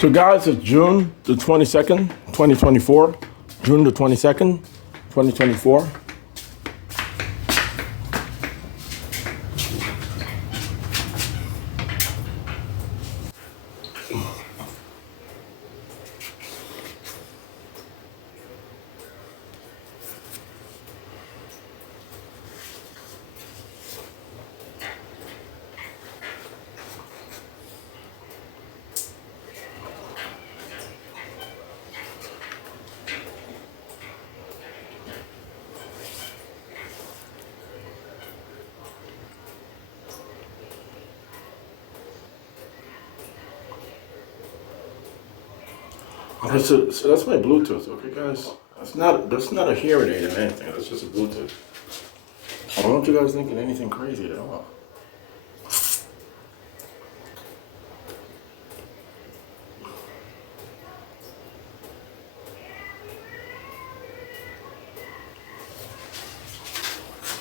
So guys, it's June the 22nd, 2024. June the 22nd, 2024. Okay, so that's my Bluetooth, okay guys? That's not a hearing aid or anything, that's just a Bluetooth. I don't want you guys thinking anything crazy at all.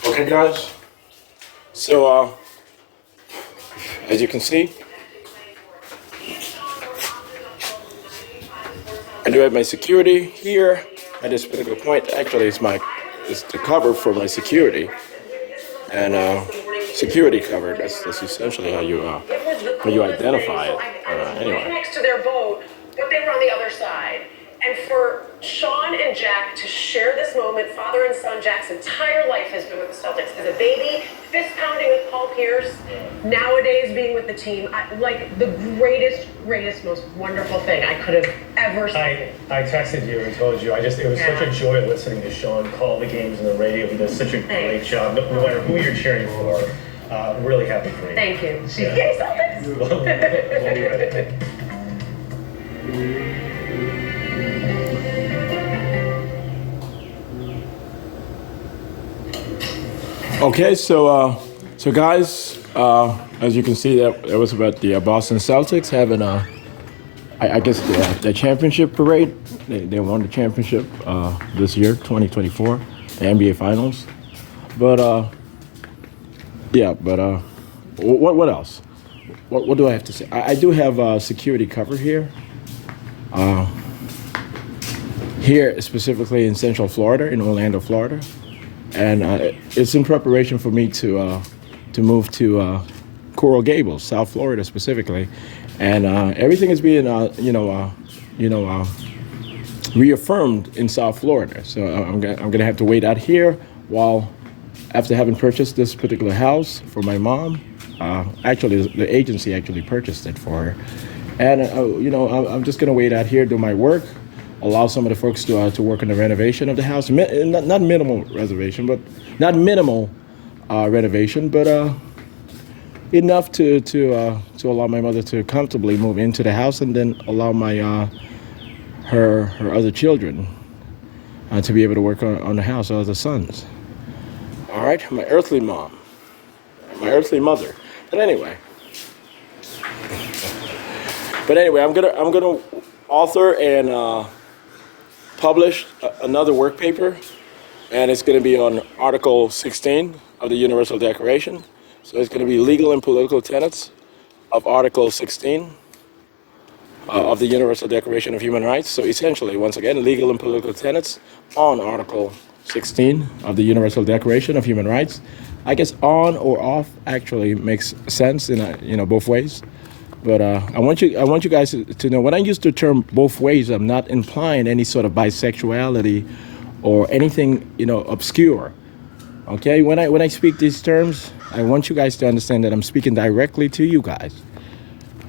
Okay guys, so as you can see, I do have my security here at this particular point. Actually, it's the cover for my security, and security cover. That's essentially how you identify it. Anyway. Next to their boat, but they were on the other side. And for Shawn and Jack to share this moment, father and son, Jack's entire life has been with the Celtics. As a baby, fist pounding with Paul Pierce, nowadays being with the team, like the greatest, most wonderful thing I could have ever seen. I texted you and told you, it was such a joy listening to Shawn call the games on the radio. He does such a great job, no matter who you're cheering for. Really happy for you. Thank you. Yeah. Yay, Celtics! We'll be ready. Okay, so guys, as you can see, that was about the Boston Celtics having I guess the championship parade. They won the championship this year, 2024, the NBA Finals. But what else? What do I have to say? I do have security cover here. Here specifically in Central Florida, in Orlando, Florida. And it's in preparation for me to move to Coral Gables, South Florida specifically, and everything is being reaffirmed in South Florida. So I'm gonna have to wait out here after having purchased this particular house for my mom. Actually, the agency actually purchased it for her, and I'm just gonna wait out here, do my work. Allow some of the folks to work on the renovation of the house. Not minimal renovation, but enough to allow my mother to comfortably move into the house, and then allow my her other children to be able to work on the house, or other sons. All right, my earthly mom, my earthly mother. But anyway, I'm gonna author and publish another work paper, and it's going to be on Article 16 of the Universal Declaration. So it's going to be legal and political tenets of Article 16 of the Universal Declaration of Human Rights. So essentially, once again, legal and political tenets on Article 16 of the Universal Declaration of Human Rights. I guess on or off actually makes sense in both ways. But I want you guys to know, when I use the term both ways, I'm not implying any sort of bisexuality or anything obscure. Okay, when I speak these terms, I want you guys to understand that I'm speaking directly to you guys.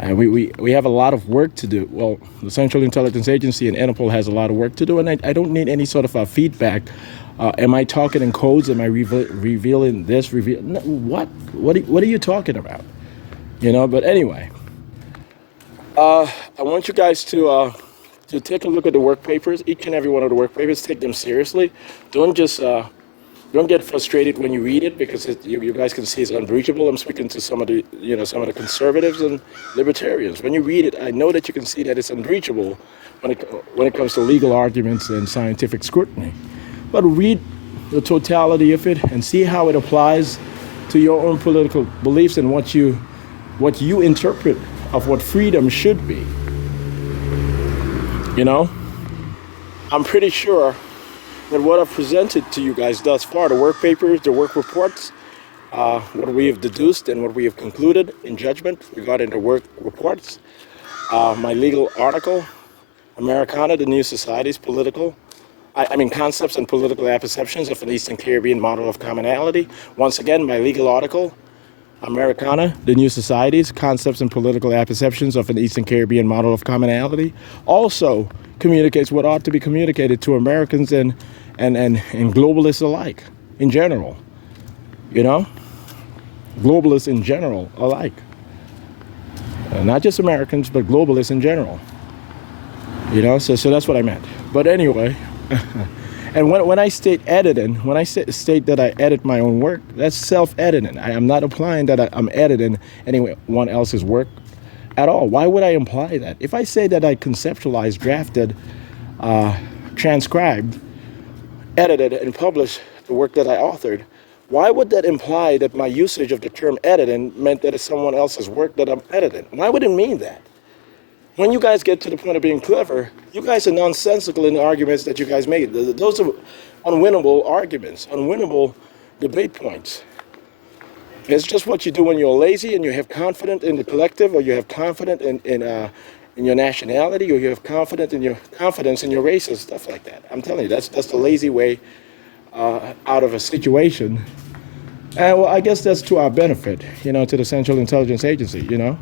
And we have a lot of work to do. Well, the Central Intelligence Agency and INTERPOL has a lot of work to do, and I don't need any sort of feedback. Am I talking in codes? Am I revealing this? No, what are you talking about? But anyway. I want you guys to take a look at the work papers, each and every one of the work papers. Take them seriously. Don't get frustrated when you read it, because you guys can see it's unbreachable. I'm speaking to some of the conservatives and libertarians. When you read it, I know that you can see that it's unbreachable when it comes to legal arguments and scientific scrutiny. But read the totality of it and see how it applies to your own political beliefs and what you interpret of what freedom should be. You know, I'm pretty sure that what I've presented to you guys thus far, the work papers, the work reports, what we have deduced and what we have concluded in judgment regarding the work reports, my legal article, Americana, the New Society's Political, Concepts and Political Apperceptions of an Eastern Caribbean Model of Commonality. Once again, my legal article, Americana, the New Society's Concepts and Political Apperceptions of an Eastern Caribbean Model of Commonality, also communicates what ought to be communicated to Americans and globalists alike, in general. You know? Globalists in general alike. Not just Americans, but globalists in general. You know, so that's what I meant. But anyway, and when I state editing, when I state that I edit my own work, that's self-editing. I am not implying that I'm editing anyone else's work at all. Why would I imply that? If I say that I conceptualized, drafted, transcribed, edited, and published the work that I authored, why would that imply that my usage of the term editing meant that it's someone else's work that I'm editing? Why would it mean that? When you guys get to the point of being clever, you guys are nonsensical in the arguments that you guys made. Those are unwinnable arguments, unwinnable debate points. It's just what you do when you're lazy and you have confidence in the collective, or you have confidence in your nationality, or you have confidence in your race and stuff like that. I'm telling you, that's the lazy way out of a situation. And well, I guess that's to our benefit, you know, to the Central Intelligence Agency, you know.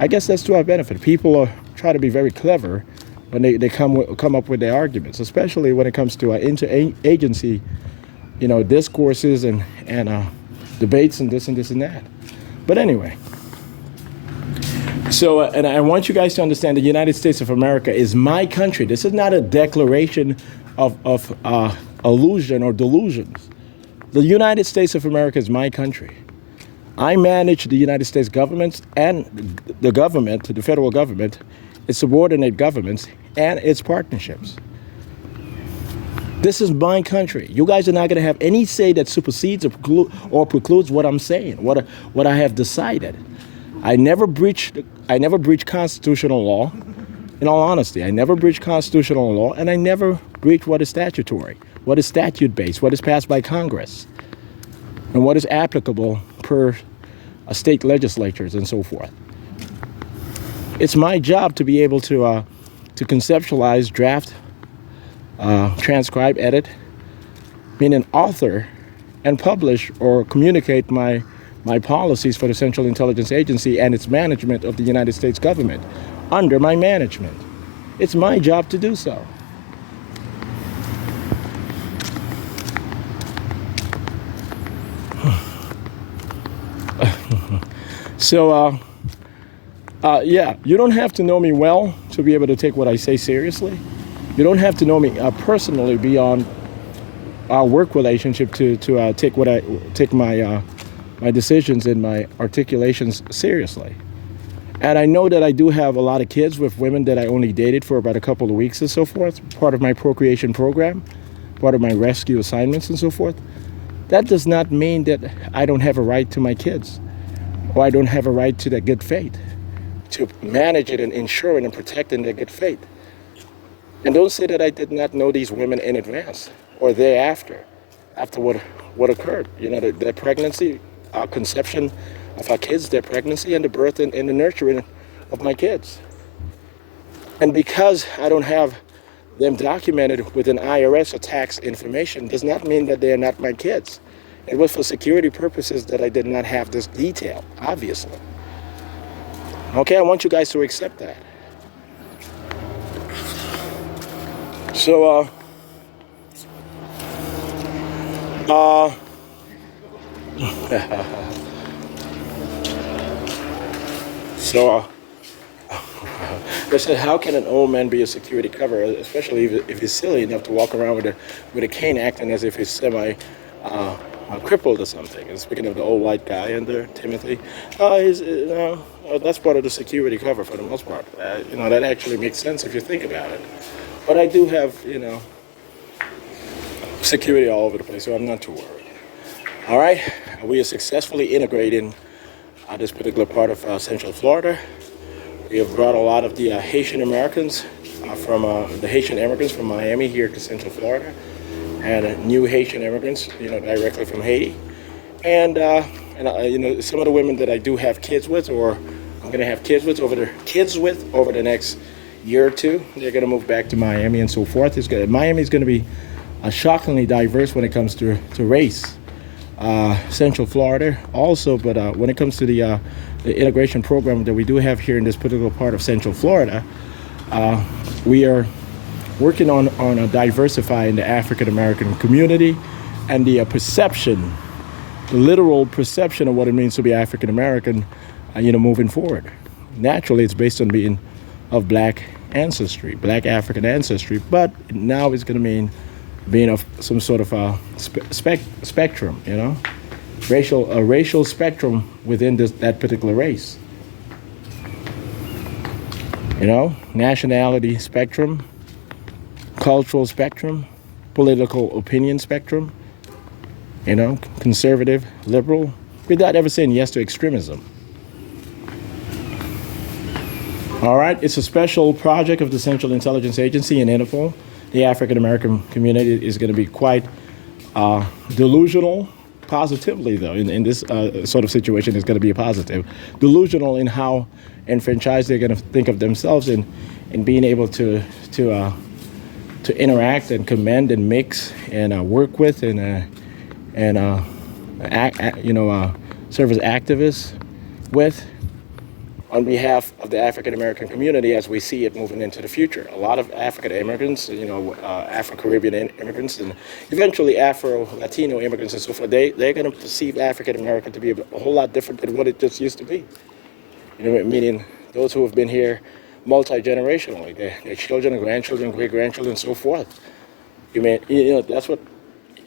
I guess that's to our benefit. People try to be very clever when they come up with their arguments, especially when it comes to interagency, you know, discourses and debates and this and that. But anyway, so and I want you guys to understand the United States of America is my country. This is not a declaration of illusion or delusions. The United States of America is my country. I manage the United States government and the government, the federal government, its subordinate governments, and its partnerships. This is my country. You guys are not going to have any say that supersedes or precludes what I'm saying, what I have decided. I never breach constitutional law. In all honesty, I never breach constitutional law, and I never breach what is statutory, what is statute-based, what is passed by Congress, and what is applicable per state legislatures and so forth. It's my job to be able to conceptualize, draft, transcribe, edit, meaning author, and publish or communicate my policies for the Central Intelligence Agency and its management of the United States government under my management. It's my job to do so. So, yeah, you don't have to know me well to be able to take what I say seriously. You don't have to know me personally beyond our work relationship to take my decisions and my articulations seriously. And I know that I do have a lot of kids with women that I only dated for about a couple of weeks and so forth, part of my procreation program, part of my rescue assignments and so forth. That does not mean that I don't have a right to my kids, or I don't have a right to their good fate, to manage it and ensure it and protecting their good fate. And don't say that I did not know these women in advance or thereafter, after what occurred. You know, their pregnancy, our conception of our kids, their pregnancy, and the birth and the nurturing of my kids. And because I don't have them documented with an IRS or tax information does not mean that they are not my kids. It was for security purposes that I did not have this detail, obviously. Okay, I want you guys to accept that. So, they said, how can an old man be a security cover, especially if he's silly enough to walk around with a cane acting as if he's crippled or something? And speaking of the old white guy in there, Timothy, that's part of the security cover for the most part. That actually makes sense if you think about it. But I do have, security all over the place, so I'm not too worried. All right, we are successfully integrating this particular part of Central Florida. We have brought a lot of the Haitian Americans from the Haitian immigrants from Miami here to Central Florida, and new Haitian immigrants, directly from Haiti, and some of the women that I do have kids with, or I'm going to have kids with over the next year or two. They're going to move back to Miami and so forth. Miami is going to be shockingly diverse when it comes to race. Central Florida also, but when it comes to the integration program that we do have here in this particular part of Central Florida, we are working on diversifying the African American community and the perception, the literal perception of what it means to be African American, moving forward. Naturally, it's based on being of black ancestry, black African ancestry, but now it's going to mean being of some sort of a spectrum, a racial spectrum within that particular race. Nationality spectrum, cultural spectrum, political opinion spectrum, conservative, liberal, without ever saying yes to extremism. All right, it's a special project of the Central Intelligence Agency and INTERPOL. The African American community is going to be quite delusional, positively though, in this sort of situation is going to be a positive. Delusional in how enfranchised they're going to think of themselves in being able to interact and commend and mix and work with and serve as activists with, on behalf of the African American community as we see it moving into the future. A lot of African immigrants, Afro-Caribbean immigrants, and eventually Afro-Latino immigrants and so forth, they're going to perceive African American to be a whole lot different than what it just used to be. Meaning those who have been here multi-generationally, their children and grandchildren, great-grandchildren, and so forth. That's what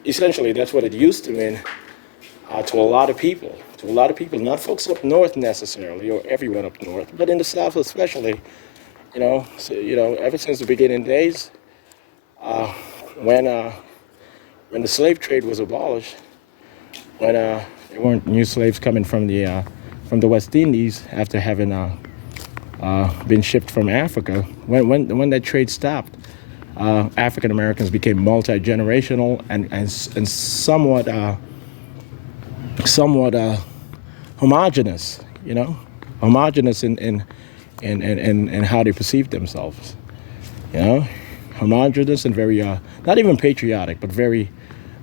it used to mean to a lot of people. Not folks up north necessarily, or everyone up north, but in the South especially. Ever since the beginning days, when the slave trade was abolished, when there weren't new slaves coming from the West Indies after having been shipped from Africa, when that trade stopped, African Americans became multi-generational and somewhat homogenous, homogenous in how they perceive themselves, homogenous and very not even patriotic, but very,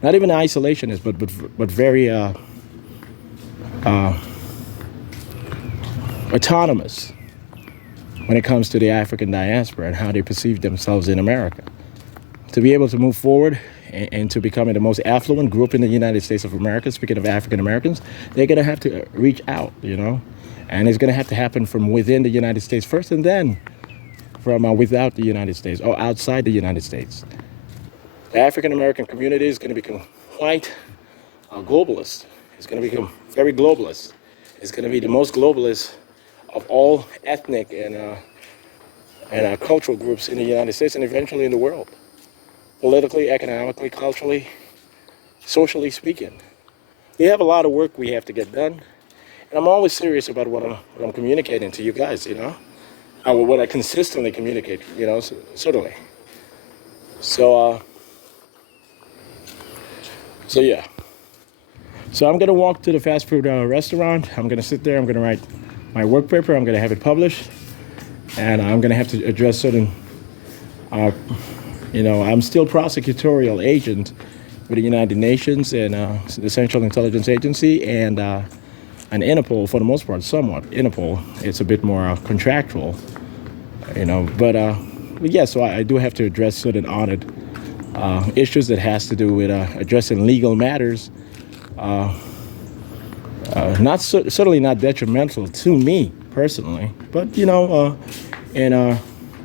not even isolationist, but very autonomous when it comes to the African diaspora and how they perceive themselves in America. To be able to move forward and to becoming the most affluent group in the United States of America, speaking of African Americans, they're going to have to reach out, and it's going to have to happen from within the United States first, and then from without the United States or outside the United States. The African American community is going to become quite globalist. It's going to become very globalist. It's going to be the most globalist of all ethnic and cultural groups in the United States and eventually in the world. Politically, economically, culturally, socially speaking. We have a lot of work we have to get done. And I'm always serious about what I'm communicating to you guys, what I consistently communicate, certainly. So yeah. So I'm going to walk to the fast food restaurant. I'm going to sit there. I'm going to write my work paper. I'm going to have it published. And I'm going to have to address certain I'm still prosecutorial agent with the United Nations and the Central Intelligence Agency and INTERPOL for the most part, somewhat. INTERPOL, it's a bit more contractual, but yeah, so I do have to address certain audit issues that has to do with addressing legal matters, certainly not detrimental to me personally, but,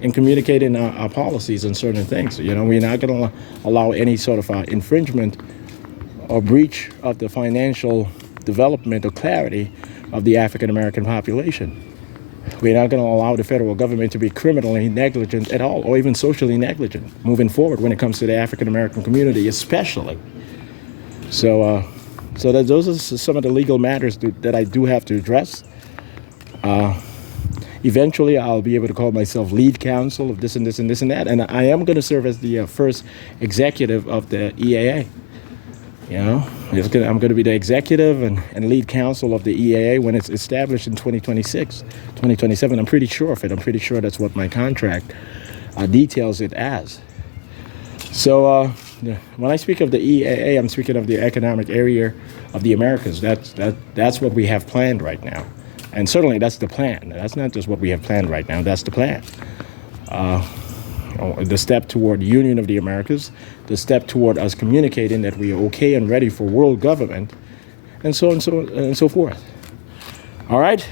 in communicating our policies on certain things. We're not going to allow any sort of infringement or breach of the financial development or clarity of the African American population. We're not going to allow the federal government to be criminally negligent at all, or even socially negligent, moving forward when it comes to the African American community, especially. So those are some of the legal matters that I do have to address. eventually I'll be able to call myself lead counsel of this and this and this and that. And I am going to serve as the first executive of the EAA. You know, I'm going to be the executive and lead counsel of the EAA when it's established in 2026, 2027. I'm pretty sure of it. I'm pretty sure that's what my contract details it as. So when I speak of the EAA, I'm speaking of the Economic Area of the Americas. That's what we have planned right now. And certainly that's the plan. That's not just what we have planned right now. That's the plan. The step toward Union of the Americas, the step toward us communicating that we are okay and ready for world government, and so on and so forth. All right?